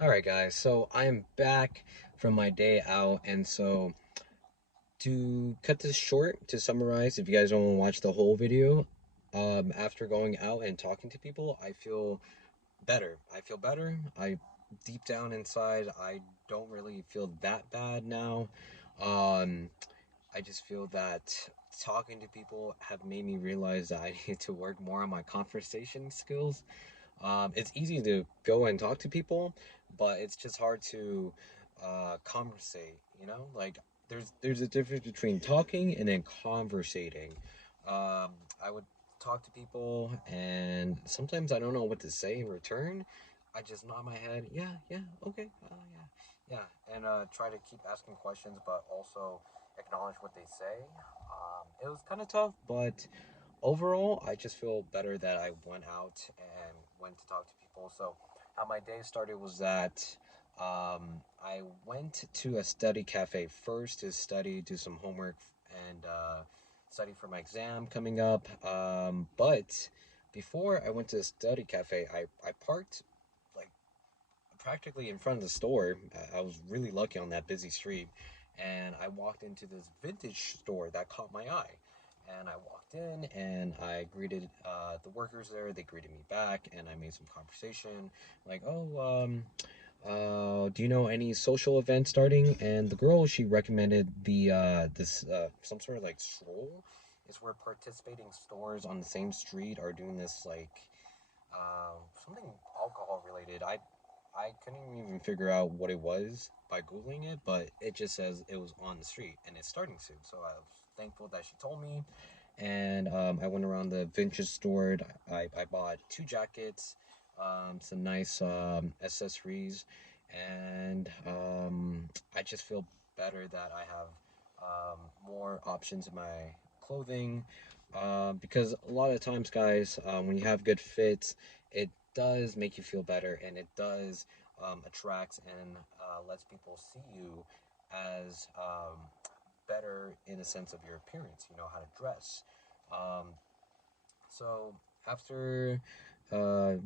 Alright guys, so I am back from my day out, and so to cut this short, to summarize, if you guys don't want to watch the whole video, after going out and talking to people, I feel better. I feel better. I deep down inside, I don't really feel that bad now. Um, I just feel that talking to people have made me realize that I need to work more on my conversation skills. It's easy to go and talk to people, but it's just hard to conversate. Like there's a difference between talking and then conversating. I would talk to people, and sometimes I don't know what to say in return. I just nod my head, yeah, yeah, okay, yeah, and try to keep asking questions, but also acknowledge what they say. It was kind of tough, but overall, I just feel better that I went out and went to talk to people. So, how my day started was that I went to a study cafe first to study, do some homework, and study for my exam coming up. But before I went to the study cafe, I parked like practically in front of the store. I was really lucky on that busy street, and I walked into this vintage store that caught my eye. And I walked in and I greeted the workers there. They greeted me back, and I made some conversation, like, "Oh, do you know any social events starting?" And the girl, she recommended the this some sort of like stroll. It's where participating stores on the same street are doing this like something alcohol related. I couldn't even figure out what it was by googling it, but it just says it was on the street and it's starting soon. So I was thankful that she told me, and I went around the vintage store. I bought two jackets, some nice accessories, and I just feel better that I have more options in my clothing. Because a lot of times, guys, when you have good fits, it does make you feel better, and it does attracts and lets people see you as better in a sense of your appearance. You know how to dress. Um, so after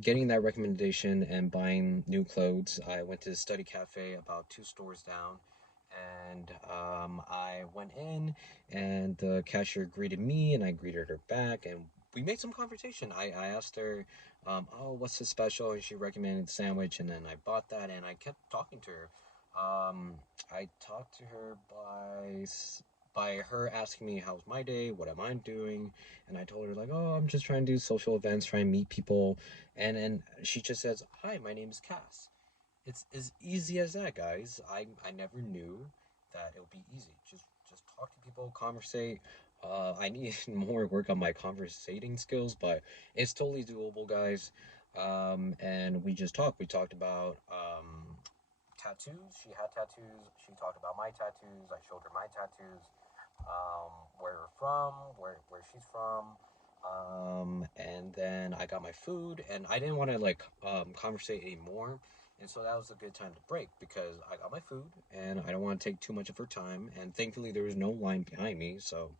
getting that recommendation and buying new clothes, I went to the study cafe about two stores down, and I went in, and the cashier greeted me, and I greeted her back, and we made some conversation. I asked her, "Oh, what's the special?" And she recommended sandwich, and then I bought that, and I kept talking to her. I talked to her by her asking me how's my day, what am I doing, and I told her like, oh, I'm just trying to do social events, trying to meet people, and she just says, hi, my name is Cass. It's as easy as that, guys. I never knew that it would be easy. Just talk to people, conversate. I need more work on my conversating skills, but it's totally doable, guys. And we just talked. We talked about tattoos. She had tattoos. She talked about my tattoos. I showed her my tattoos, where we're from, where she's from. And then I got my food, and I didn't want to like conversate anymore. And so that was a good time to break because I got my food and I don't want to take too much of her time. And thankfully, there was no line behind me. So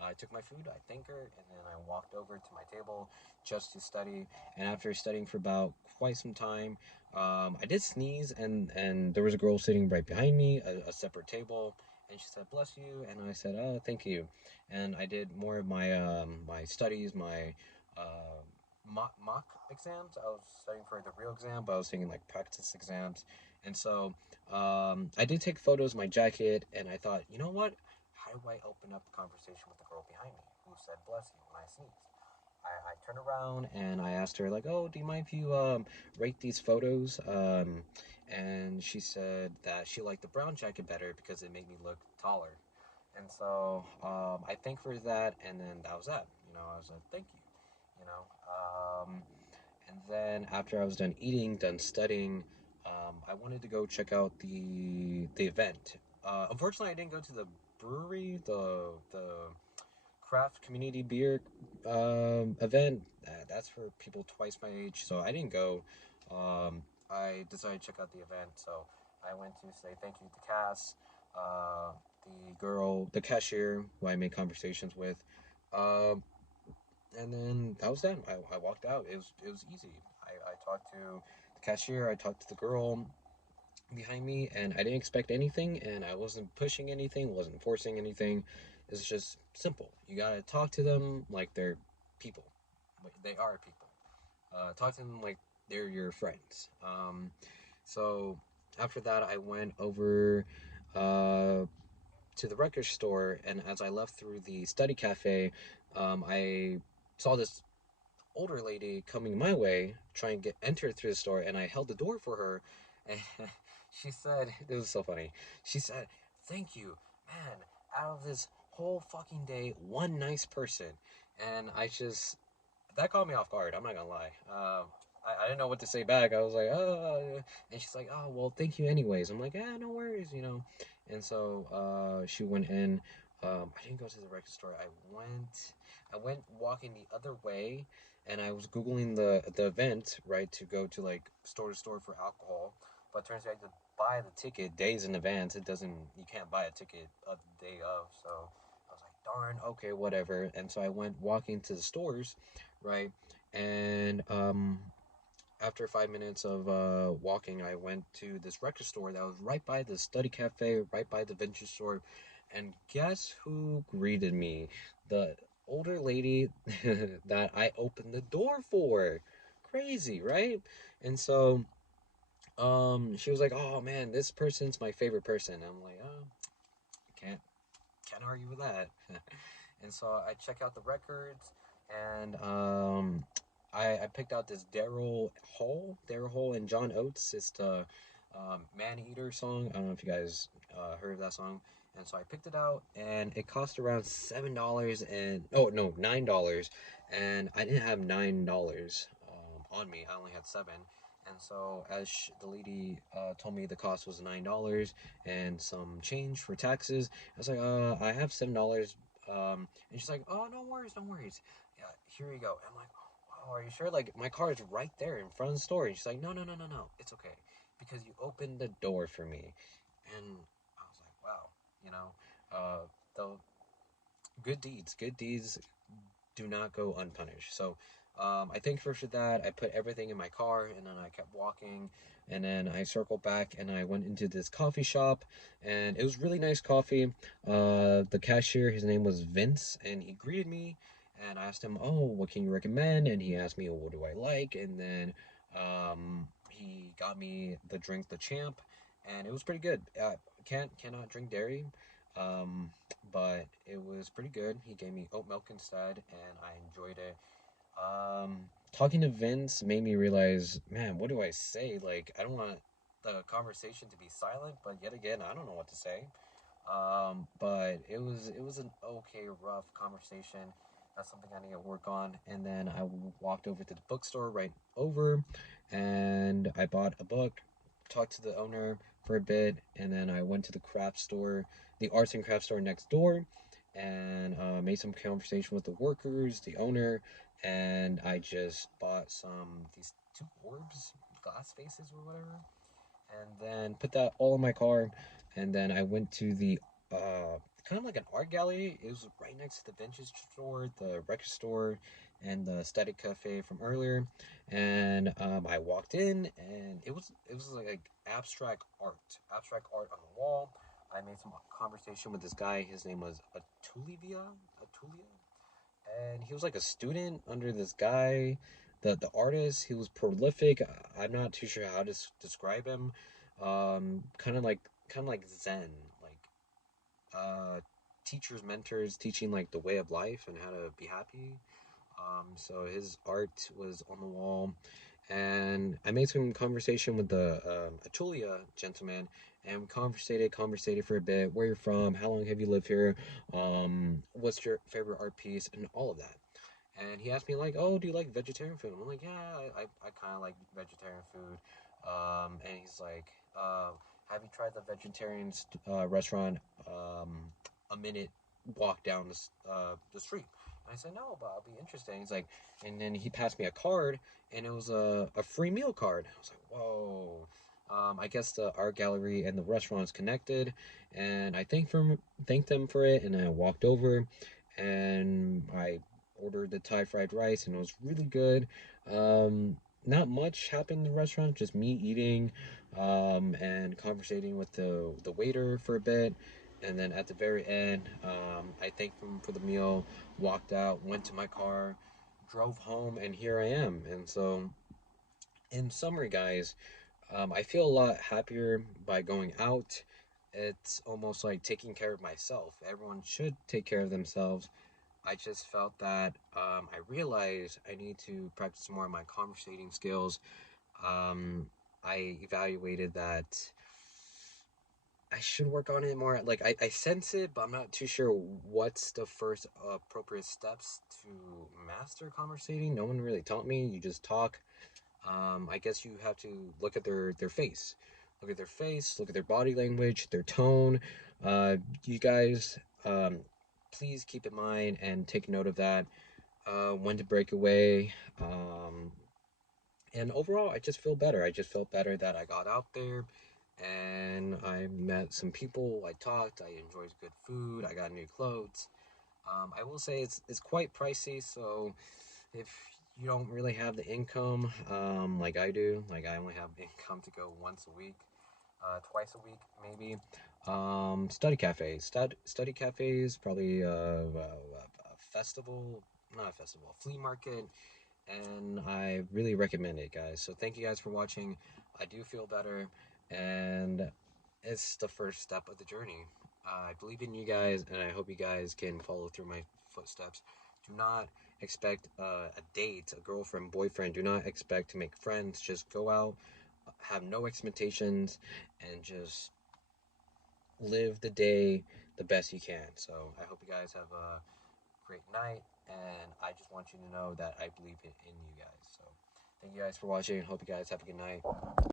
I took my food, I thanked her, and then I walked over to my table just to study. And after studying for about quite some time, I did sneeze, and there was a girl sitting right behind me, a separate table, and she said, "Bless you," and I said, "Oh, thank you." And I did more of my studies, my uh, mock exams. I was studying for the real exam, but I was taking like practice exams, and so I did take photos of my jacket, and I thought, you know what? How do I open up the conversation with the girl behind me who said bless you when I sneezed? I turned around and I asked her like, "Oh, do you mind if you rate these photos?" And she said that she liked the brown jacket better because it made me look taller. And so I thanked her for that, and then that was that. I was like, "Thank you." You know, and then after I was done eating, done studying, I wanted to go check out the event. Unfortunately, I didn't go to the brewery, the craft community beer event. That's for people twice my age, so I didn't go. I decided to check out the event, so I went to say thank you to Cass, the girl, the cashier who I made conversations with. Um, and then that was that. I walked out. It was easy. I talked to the cashier. I talked to the girl. behind me, and I didn't expect anything, and I wasn't pushing anything, wasn't forcing anything. It's just simple. You gotta talk to them like they're people. They are people. Talk to them like they're your friends. So after that, I went over uh, to the record store, and as I left through the study cafe, I saw this older lady coming my way, trying to get entered through the store, and I held the door for her, and she said, "It was so funny." She said, "Thank you, man. Out of this whole fucking day, one nice person," and I just that caught me off guard. I'm not gonna lie. I didn't know what to say back. I was like, oh, and she's like, oh, well, thank you anyways. I'm like, yeah, no worries, you know. And so she went in. I didn't go to the record store. I went walking the other way, and I was googling the event right to go to like store to store for alcohol. But it turns out you have to buy the ticket days in advance. It doesn't. You can't buy a ticket the day of. So I was like, darn, okay, whatever. And so I went walking to the stores, right? And after 5 minutes of walking, I went to this record store that was right by the study cafe, right by the vintage store. And guess who greeted me? The older lady that I opened the door for. Crazy, right? And so she was like, "Oh man, this person's my favorite person." I'm like, "Oh, can't can't argue with that." And so I check out the records, and I picked out this Daryl Hall and John Oates. It's the Man Eater song. I don't know if you guys heard of that song. And so I picked it out, and it cost around $7 and oh no, $9, and I didn't have $9 on me. I only had seven. And so, as the lady told me the cost was $9 and some change for taxes, I was like, I have $7. And she's like, oh, no worries, no worries. Yeah, here you go. I'm like, oh, are you sure? Like, my car is right there in front of the store. And she's like, no, no, no, no, no. It's okay. Because you opened the door for me. And I was like, wow, you know, the good deeds do not go unpunished. So I thanked her for that. I put everything in my car, and then I kept walking, and then I circled back and I went into this coffee shop, and it was really nice coffee. The cashier, his name was Vince, and he greeted me, and I asked him, "Oh, what can you recommend?" And he asked me, "What do I like?" And then he got me the drink, the Champ, and it was pretty good. Cannot drink dairy, um, but it was pretty good. He gave me oat milk instead, and I enjoyed it. Talking to Vince made me realize, man, what do I say? Like, I don't want the conversation to be silent, but yet again, I don't know what to say. But it was an okay, rough conversation. That's something I need to work on. And then I walked over to the bookstore right over, and I bought a book, talked to the owner for a bit, and then I went to the craft store, the arts and craft store next door, and made some conversation with the workers, the owner, and I just bought these two orbs, glass faces or whatever, and then put that all in my car. And then I went to the kind of like an art gallery. It was right next to the vintage store, the record store, and the static cafe from earlier. And I walked in, and it was like abstract art on the wall. I made some conversation with this guy. His name was Atulia, and he was like a student under this guy. The artist, he was prolific. I'm not too sure how to describe him. Kind of like Zen, like uh, teachers, mentors, teaching like the way of life and how to be happy. So his art was on the wall, and I made some conversation with the Atulia gentleman, and we conversated for a bit. Where you're from? How long have you lived here? What's your favorite art piece? And all of that. And he asked me like, "Oh, do you like vegetarian food?" I'm like, "Yeah, I kind of like vegetarian food." And he's like, "Have you tried the vegetarian restaurant a minute walk down the street?" And I said, "No, but I'll be interested." He's like, and then he passed me a card, and it was a free meal card. I was like, "Whoa." I guess the art gallery and the restaurant is connected, and I thanked them for it, and I walked over, and I ordered the Thai fried rice, and it was really good. Um, not much happened in the restaurant, just me eating, and conversating with the waiter for a bit. And then at the very end, I thanked him for the meal, walked out, went to my car, drove home, and here I am. And so, in summary, guys, I feel a lot happier by going out. It's almost like taking care of myself. Everyone should take care of themselves. I just felt that I realized I need to practice more of my conversating skills. um, I evaluated that I should work on it more. Like I sense it, but I'm not too sure what's the first appropriate steps to master conversating. No one really taught me. You just talk. I guess you have to look at their face, look at their face, look at their body language, their tone. You guys, please keep in mind and take note of that. When to break away. And overall, I just feel better. I just felt better that I got out there and I met some people. I talked. I enjoyed good food. I got new clothes. I will say it's quite pricey. So if you don't really have the income, like I do, like I only have income to go once a week, twice a week maybe. Study cafes, study cafes, probably a festival, not a festival, a flea market, and I really recommend it, guys. So thank you guys for watching. I do feel better, and it's the first step of the journey. I believe in you guys, and I hope you guys can follow through my footsteps. Do not expect a date, a girlfriend, boyfriend. Do not expect to make friends. Just go out, have no expectations, and just live the day the best you can. So I hope you guys have a great night, and I just want you to know that I believe in you guys. So thank you guys for watching. Hope you guys have a good night.